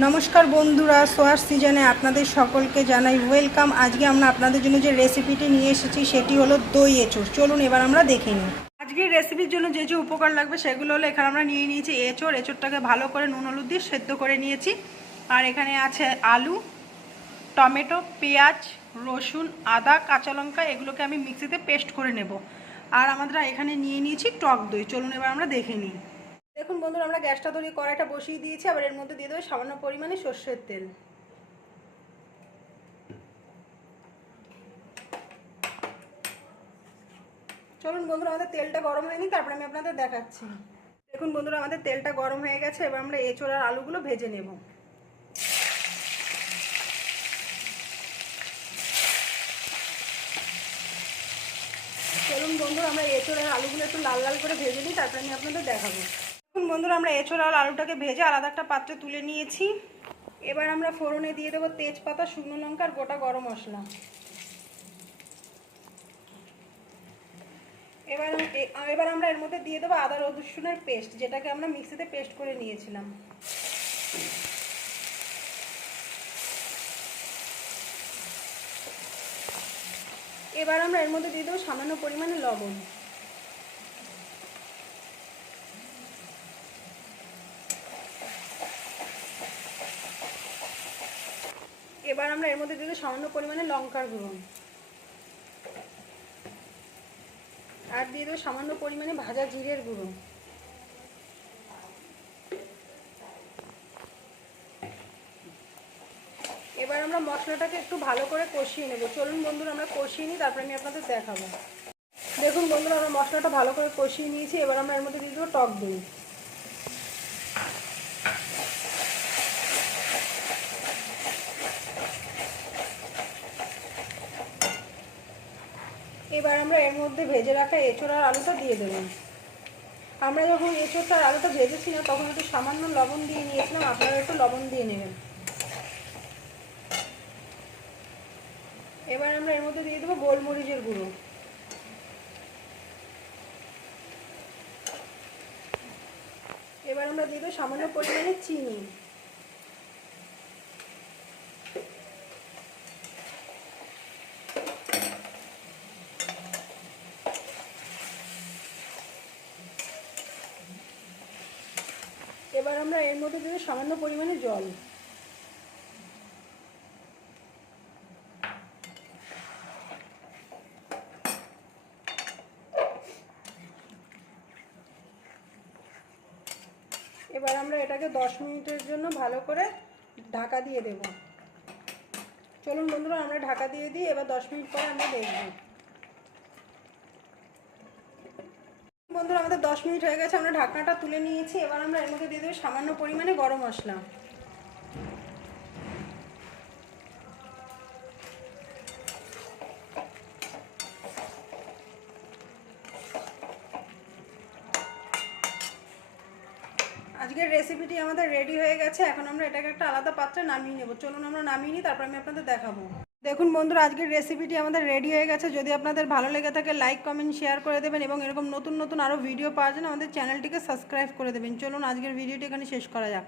নমস্কার বন্ধুরা, সোয়ার সিজনে আপনাদের সকলকে জানাই ওয়েলকাম। আজকে আমরা আপনাদের জন্য যে রেসিপিটি নিয়ে এসেছি সেটি হলো দই এঁচোড়। চলুন এবার আমরা দেখে নিই। আজকের রেসিপির জন্য যে যে উপকরণ লাগবে সেগুলো হলো, এখানে আমরা নিয়ে নিয়েছি এঁচোড়টাকে ভালো করে নুন হলুদ দিয়ে সেদ্ধ করে নিয়েছি। আর এখানে আছে আলু, টমেটো, পেঁয়াজ, রসুন, আদা, কাঁচা লঙ্কা, এগুলোকে আমি মিক্সিতে পেস্ট করে নেব। আর আমরা এখানে নিয়ে নিয়েছি টক দই। চলুন এবার আমরা দেখে নিই। দেখুন বন্ধুরা, আমরা গ্যাসটা ধরিয়ে কড়াইটা বসিয়ে দিয়েছি। আবার এর মধ্যে দিয়ে দেবো সামান্য পরিমাণে সর্ষের তেল। চলুন বন্ধুরা, আমাদের তেলটা গরম হয়নি, তারপরে আমি আপনাদের দেখাচ্ছি। দেখুন বন্ধুরা, আমাদের তেলটা গরম হয়ে গেছে। এবার আমরা এঁচোড় আর আলুগুলো ভেজে নেব। চলুন বন্ধুরা, আমরা এঁচোড় আর আলুগুলো একটু লাল লাল করে ভেজে নিই, তারপরে আমি আপনাদের দেখাবো। দেখুন বন্ধুরা, আমরা এঁচোড় আর আলুটাকে ভেজে আলাদা একটা পাত্রে তুলে নিয়েছি। এবার আমরা ফোড়নে দিয়ে দেবো তেজপাতা, শুকনো লঙ্কা আর গোটা গরম মশলা। এবার আমরা এর মধ্যে দিয়ে দেবো আদা রসুনের পেস্ট, যেটাকে আমরা মিক্সিতে পেস্ট করে নিয়েছিলাম। এবার আমরা এর মধ্যে দিয়ে দেবো সামান্য পরিমাণে লবণ। এবার আমরা এর মধ্যে দিয়ে দেবো সামান্য পরিমাণে লঙ্কার গুঁড়ো। আর দিয়ে দেবো সামান্য পরিমাণে ভাজা জিরের গুঁড়ো। এবার আমরা মশলাটাকে একটু ভালো করে কষিয়ে নেব। চলুন বন্ধুরা, আমরা কষিয়ে নিই, তারপরে আমি আপনাদের দেখাবো। দেখুন বন্ধুরা, আমরা মশলাটা ভালো করে কষিয়ে নিয়েছি। এবার আমরা এর মধ্যে দিয়ে দেবো টক দই। এবার আমরা এর মধ্যে ভেজে রাখা এঁচোড় আর আলুটা দিয়ে দেবো। আমরা যখন এঁচোড়টা আর আলুটা ভেজেছি না, তখন একটু সামান্য লবণ দিয়ে নিয়েছিলাম, আপনারা একটু লবণ দিয়ে নেবেন। এবার আমরা এর মধ্যে দিয়ে দেবো গোলমরিচের গুঁড়ো। এবার আমরা দিয়ে দেবো সামান্য পরিমাণে চিনি। এবার আমরা এর মধ্যে দিয়ে দেবো সামান্য পরিমাণে জল। এবার আমরা এটাকে 10 মিনিটের জন্য ভালো করে ঢাকা দিয়ে দেব। চলুন বন্ধুরা, আমরা ঢাকা দিয়ে দিই। এবার 10 মিনিট পরে আমরা দেখব। বন্ধুরা, আমাদের 10 মিনিট হয়ে গেছে, আমরা ঢাকনাটা তুলে নিয়েছি। এবার আমরা এর মধ্যে দিয়ে দেবো সামান্য পরিমাণে গরম মশলা। আজকের রেসিপিটি আমাদের রেডি হয়ে গেছে। এখন আমরা এটাকে একটা আলাদা পাত্রে নামিয়ে নেব। চলুন আমরা নামিয়ে নিই, তারপর আমি আপনাদের দেখাবো। দেখুন বন্ধুরা, আজকের রেসিপিটি আমাদের রেডি হয়ে গেছে। যদি আপনাদের ভালো লেগে থাকে, লাইক কমেন্ট শেয়ার করে দেবেন, এবং এরকম নতুন নতুন আরও ভিডিও পাওয়ার জন্য আমাদের চ্যানেলটিকে সাবস্ক্রাইব করে দেবেন। চলুন আজকের ভিডিওটি এখানে শেষ করা যাক।